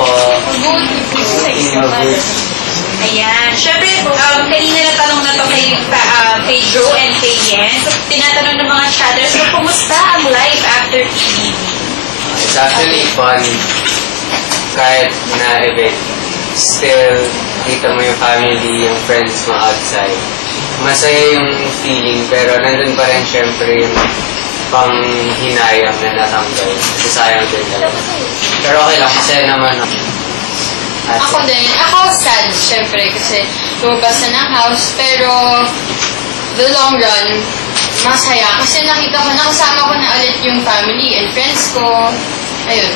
po. Ayan. Siyempre, kanina na tanong na to kay Joe and kay Yen. So, tinatanong ng mga chatters, so, kumusta ang life after PBB? It's actually fun. Kahit na-event, still, kita mo yung family, yung friends mo outside. Masaya yung feeling, pero nandun pa rin syempre yung panghinayang na natanggal. Kasi sayang din talaga. Pero okay lang, masaya naman ako. Ako din. Ako sad, syempre, kasi lumabas na ng house. Pero, the long run, masaya. Kasi nakita ko, nakasama ko na ulit yung family and friends ko. Ayun.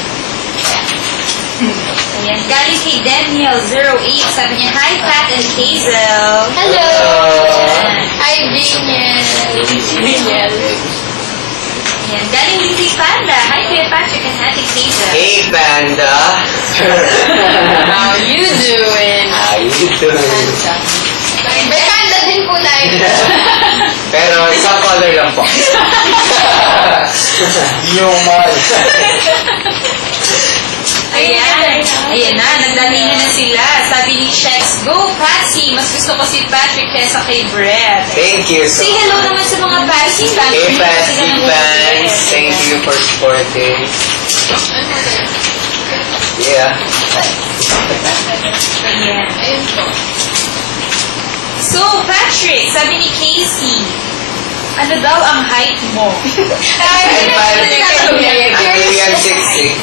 Ayan. Galing kay Daniel08. Sabi niya, hi, Pat and Hazel. Hello! Hi, Daniel. Daniel. Ayan. Galing din kay Panda. Hi, Kuya Patrick and Ate Hazel. Hey, Panda! How you doing? How you doing? May panda din po tayo. Pero isang color lang po. Yung mal. Ayan. Ayan na, nagdatingan na sila. Sabi ni Chex, go Patsy! Mas gusto ko si Patrick kesa kay Brett. Thank you so Say hello naman sa mga Patsy fans. Hey, Patsy fans! Thank you for supporting. Yeah. Ayan. Ayun po. So, Patrick, sabi ni Casey, ano daw ang height mo? Actually, I'm 6'6".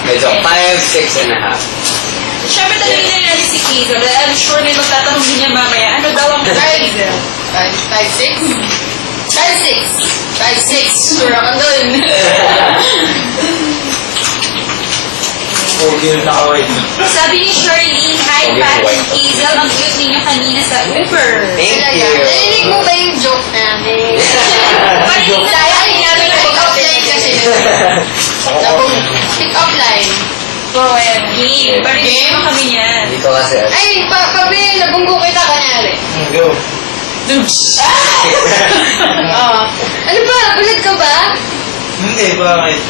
Medyo 5'6 and a half. Siyempre tanongin na natin si Hazel. I'm sure may magtatanong din niya mamaya. Ano daw ang Hazel? 5'6"? 5'6". 5'6". Sure ako dun. Sabi ni Charlene, hi Pat and Hazel. Ang cute ninyo kanina sa Uber. Thank you. Narinig mo ba yung joke namin? Sayang namin na pick up line kasi. Pick up line. Game. Parinig mo kami niyan. Dito kasi. Ay, papi, nabunggo kita kanyari. Go. Ano ba? Bulag ka ba? Hindi, bakit?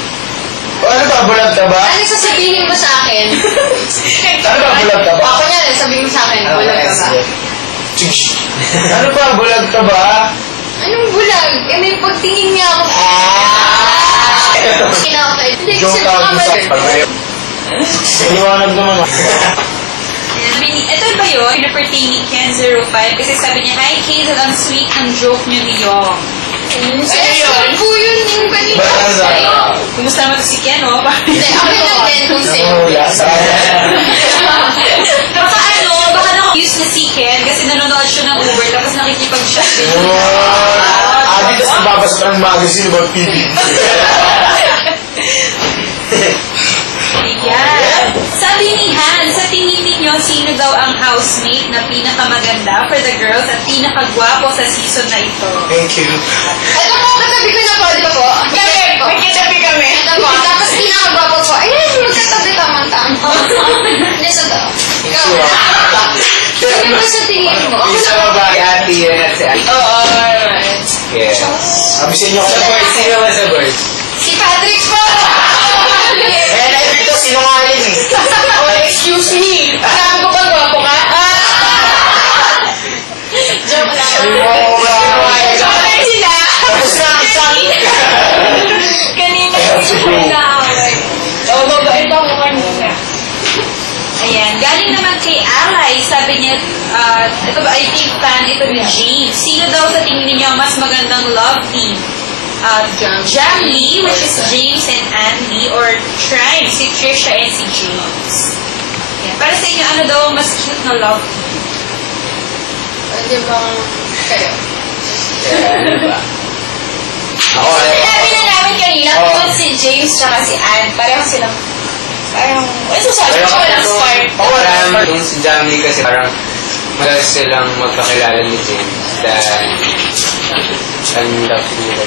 Ano ba, bulag ka ba? Ano sasabihin mo sa akin? Ano ba, bulag ka ba? Ako niya, sabihin mo sa akin, bulag ka ba? Ano ba, bulag ka ba? Anong bulag? Eh, may pagtingin niya ako. Kinakatay. Hindi, kasi nakamal. Iniwanag naman. Ito ba yun? Pinapertain ni Ken05 kasi sabi niya, hi Hazel, ang sweet ng joke niyo ni Yong. Session po yun yung kanina. Kumusta naman si Ken, oh? Hindi, ako lang din kung sino. Baka naka-use na si Ken kasi nanonood siya ng Uber tapos nakikipag-shop din. Adi, tapos nababasa ng magazine about PB. Ayan. Sabi ni Han, sa tingin ninyo, sino daw ang housemate na pinakamaganda for the girls at pinakagwapo sa season na ito? Thank you. Ito po, katabi ko na po, di ba po? Magkatabi kami. Ito po, tapos pinakagwapo po. Ayan, magkatabi tama-tama. Hindi sa to. Ikaw. Sino ba sa tingin mo? Isa ba ba? Ate yun at si Ate. Oo, alright. Yes. Abisin nyo ka sa boys. Sino ba sa boys? Si Patrick po! Eh, naibig to sinungaling. Oh, excuse me. Sabi ko ba gwapo ka? Joke lang. Joke lang sila. Tapos na ang isang. Kanina na ako. Oh, mabait ako kanina. Ayan. Galing naman kay Ally. Sabi niya, ito ba, I think fan ito ni James. Sino daw sa tingin ninyo ang mas magandang love team? Jamly, which is James and Andy, or Tribe, si Trisha and si James. Ayan. Para sa inyo, ano daw ang mas cute na love team? Pwede bang kayo? Ano ba? Ako, Sinabi na namin kanina kung si James tsaka si Ann, pareho silang parang, ano sasabi ko walang spark. Parang yung si Jamie kasi parang madalas silang magkakilala ni James dahil ang love nila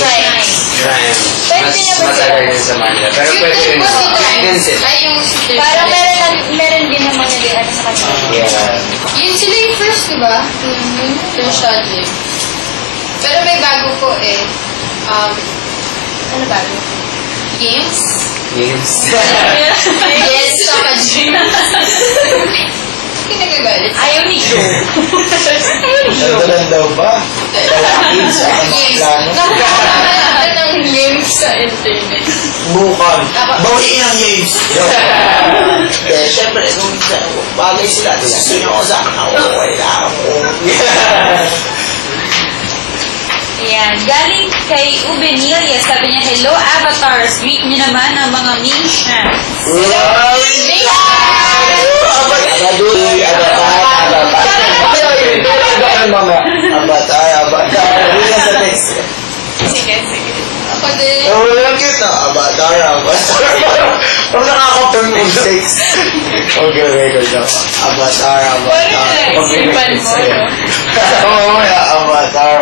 Right. Ryan. Pwede Mas naman matagal sila. yun sa Manila. Pero Cute pwede din rin po si naman. Yun Grimes. sila. Ay, yung si Grimes. Parang meron din naman nila ano sa kanila. Yeah. Yun sila yung first, di ba? Yung Shadley. Pero may bago po eh. Ano ba? Games? Games. Yes. Bilbil. Bukan. Bawiin ang James. Eh, syempre, kung bagay sila, gusto nyo ko sa akin, ako, kailangan ko. Ayan. Galing kay Ubenilia, sabi niya, hello, avatars. Greet niyo naman ang mga minshans. Sige, sige. Ako din. Walang cute na. Avatar. Parang nakaka-film mistakes. Okay, record na. Avatar. Isipan mo, no? Oo, Avatar.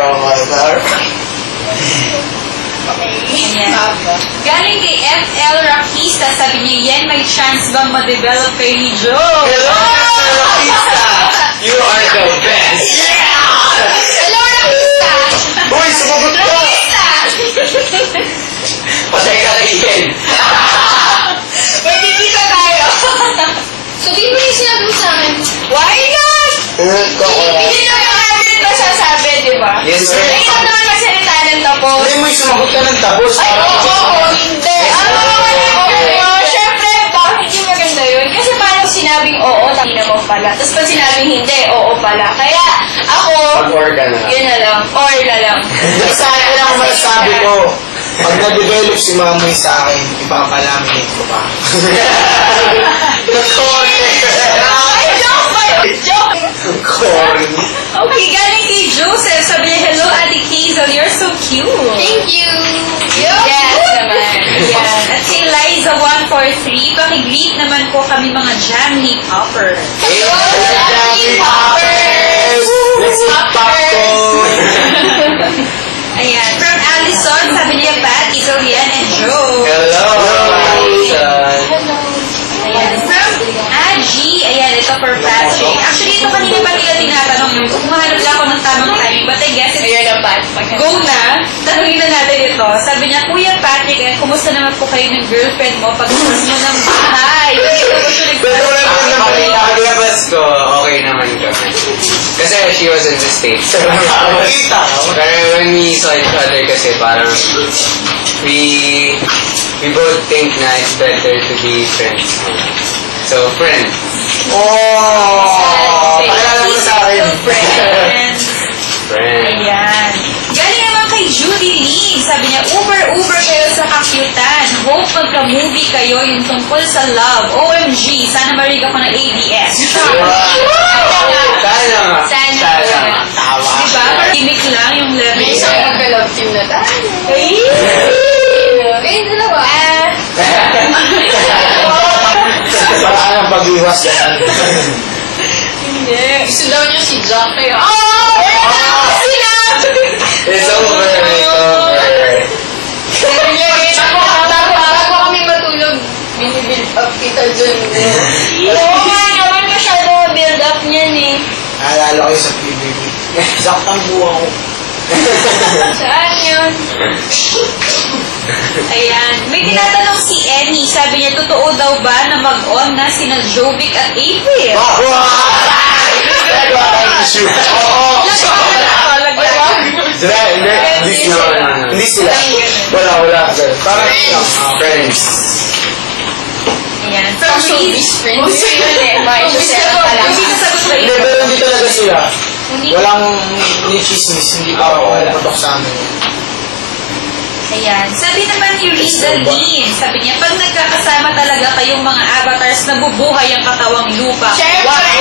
Ayan. Galing kay FL Rakista, sabi niya, yan, may chance bang ma-develop kay ni Joe? Hello, Mr. Rakista! You are the best! Hello, Rakista! Uy, sumagot ka! Rakista! Patay ka kay Yen! Magkikita tayo! So, di mo yung sinabi mo sa akin, why not? Hindi na yung habit na sasabi, di ba? Yes, sir. Ngayon naman magsalita ng tapos. Hindi mo yung sumagot ka ng tapos. Ay, oo, hindi. Siyempre, bakit hindi maganda yun? Kasi parang sinabing oo, tangina mo pala. Tapos pag sinabing hindi, oo pala. Kaya, ako, Pag-or ka na. yun na lang. Or na lang. Sana lang masasabi ko, pag na-develop si Mamoy sa akin, ipapalaminate ko pa. Ay, joke ba yun? Joke! Corny. Okay, galing kay Joseph, sabi niya, hello, Ate Hazel, you're so cute. Thank you! Yes, naman. Ayan. At kay Liza143, pakigreet naman po kami mga Jammy Popper. Hello, Jammy Poppers! Let's eat popcorn! Ayan. From Allison, sabi niya, Pat, Isolian, and Joe. Hello! Ayan. From Aji, ayan, ito for Patrick. Actually, ito kanina pa nila tinatanong yung kung mahanap lang ako ng tamang timing, but I guess it's Ayun ang Pat. go na. Tanungin na natin ito. Sabi niya, Kuya Patrick, kumusta naman po kayo ng girlfriend mo pag umas mo ng bahay? Dito ko siya Paglabas ko, okay naman kami. Kasi she was in the States. Kita. Pero when we saw each other kasi parang we both think na it's better to be friends. So, friends. Oh! Pakilala mo sa akin. Friends. Friends. Ayan. Galing naman kay Judy Lee. Sabi niya, uber kayo sa kakyutan. Hope magka-movie kayo yung tungkol sa love. OMG, sana marinig ako ng ABS. Sana nga. Sana. Tawa. Diba? Gimmick lang yung level. May isang magka-love team na tayo. Ayun, dalawa. Paraan ang pag-iwas yan. Hindi. Gusto daw niya si Jack kaya. It's over. It's over. Sabi niya, bago kami matulog, binibuild up kita dun. Oo nga naman, masyado build up niyan eh. Naalala ko yung sa PBB. Saktang buwa ko. Saan yun? Ayan. May tinatanong si Annie. Sabi niya, totoo daw ba na mag-on na sina Jovic at April? Oo. Hindi sila. Wala. Parang Friends. Ayan. From Showbiz Reese. friends. Yun eh. Bakit siya pala? Hindi nasagot ba Hindi, ito? pero hindi talaga sila. Walang chismis. Hindi pa ako patok sa amin. Ayan. Sabi naman ni Risa Lynn, sabi niya, pag nagkakasama talaga kayong mga avatars, nabubuhay ang katawang lupa. Siyempre!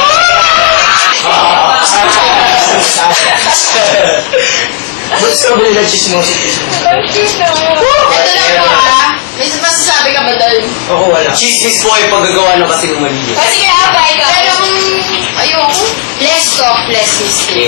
Gusto ba nila chismosis? Ito lang po ah. May masasabi ka ba doon? Ako wala. Chismis po ay paggagawa ng kasi ng mali. Kasi kaya abay ka. Pero kung ayoko, less talk, less mistake.